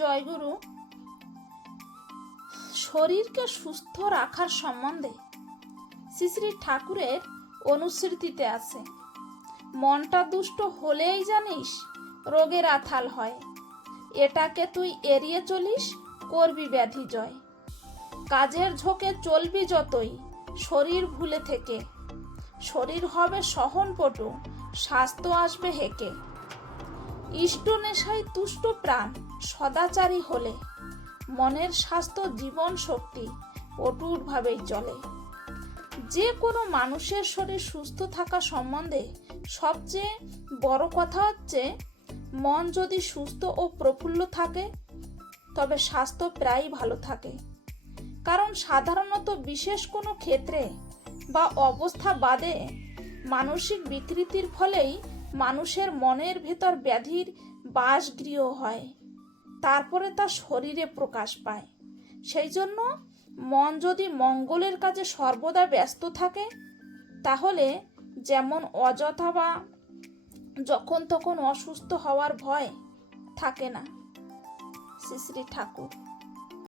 জয়গুরু। শরীরকে সুস্থ রাখার সম্বন্ধে শ্রী শ্রী ঠাকুরের অনুস্মৃতিতে আছে, মনটা দুষ্ট হলেই জানিস রোগের আথাল হয়, এটাকে তুই এড়িয়ে চলিস, করবি ব্যাধি জয়। কাজের ঝোঁকে চলবি যতই শরীর ভুলে থেকে, শরীর হবে সহনপটু, স্বাস্থ্য আসবে হেঁকে। ইষ্ট নেশায় তুষ্ট প্রাণ সদাচারী হলে, মনের স্বাস্থ্য জীবন শক্তি অটুটভাবেই চলে। যে কোনো মানুষের শরীর সুস্থ থাকা সম্বন্ধে সবচেয়ে বড় কথা হচ্ছে, মন যদি সুস্থ ও প্রফুল্ল থাকে তবে স্বাস্থ্য প্রায়ই ভালো থাকে। কারণ সাধারণত বিশেষ কোনো ক্ষেত্রে বা অবস্থা বাদে মানসিক বিকৃতির ফলেই মানুষের মনের ভেতর ব্যাধির বাসগৃহ হয়, তারপরে তা শরীরে প্রকাশ পায়। সেই জন্য মন যদি মঙ্গলের কাজে সর্বদা ব্যস্ত থাকে, তাহলে যেমন অযথা বা যখন তখন অসুস্থ হওয়ার ভয় থাকে না। শ্রী শ্রী ঠাকুর।